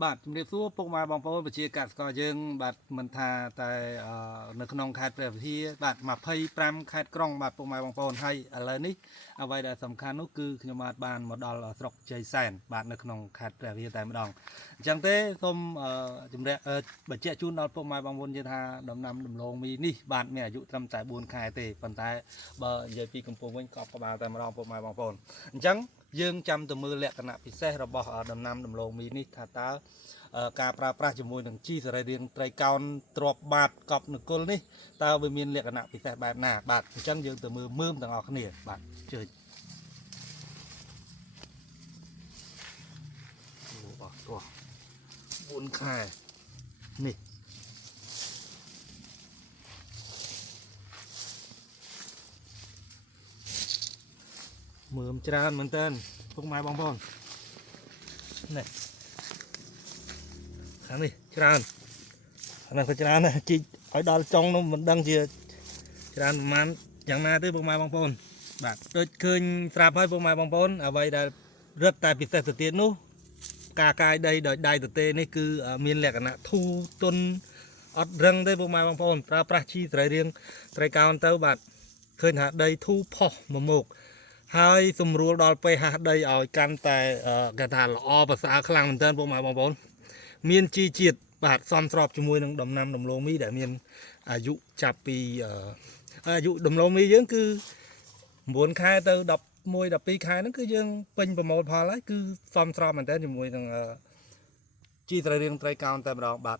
បាទជំរាបសួរពុកម៉ែបងប្អូនប្រជាកសិករយើងបាទមិនថាតែនៅក្នុងខេត្តព្រះវិហារបាទ25ខេត្តក្រុងបាទពុកម៉ែបងប្អូនហើយឥឡូវនេះអ្វីដែលសំខាន់នោះគឺខ្ញុំបានមកដល់ស្រុកជ័យសែនបាទនៅក្នុងខេត្តព្រះវិហារតែម្ដងអញ្ចឹងទេសូមជំរាបបញ្ជាក់ជូនដល់ពុកម៉ែបងប្អូនយើងថាដំណាំដំឡូងមីនេះបាទមានអាយុត្រឹមតែ4ខែទេប៉ុន្តែបើនិយាយពីកម្ពស់វិញក៏ក្បាលតែម្ដងពុកម៉ែបងប្អូនអញ្ចឹងយើងចាំទៅមើលលក្ខណៈពិសេសរបស់ដំណាំដំឡូងមីនេះថាតើការប្រើប្រាស់ជាមួយនឹងជីសរីរាង្គត្រីកោណទ្របបាតកប់នគលនេះតើវាមានលក្ខណៈពិសេសបែបណាបាទអញ្ចឹងយើងទៅមើលទាំងអស់គ្នាបាទជឿអូអស់ទោះ4ខែនេះមើលច្រើនមែនតើពុកម៉ែបងប្អូននេះខាងនេះច្រើនអានេះក៏ច្រើនដែរជីកឲ្យដល់ចុងនោះមិនដឹងជាច្រើនប្រហែលយ៉ាងណាទេពុកម៉ែបងប្អូនបាទដូចឃើញស្រាប់ហើយពុកម៉ែបងប្អូនអ្វីដែលរឹតតែពិសេសទៅទៀតនោះការកាយដីដោយដៃទទេនេះគឺមានលក្ខណៈធូរទន់អត់រឹងទេពុកម៉ែបងប្អូនប្រើប្រាស់ជីសរីរាង្គត្រីកោណទៅបាទឃើញថាដីធូរផុសមួយមុខហើយសម្រួលដល់ពេលហាស់ដីឲ្យកាន់តែគេថាល្អប្រសើរខ្លាំងមែនទែនពុកម៉ែបងប្អូនមានជីជាតិបាទសមស្របជាមួយនឹងដំណាំដំឡូងមីដែលមានអាយុចាប់ពីអាយុដំឡូងមីយើងគឺ9ខែទៅ11 12ខែហ្នឹងគឺយើងពេញប្រមូលផលហើយគឺសមស្របមែនតើជាមួយនឹងជីសរីរាង្គត្រីកោណតែម្ដងបាទ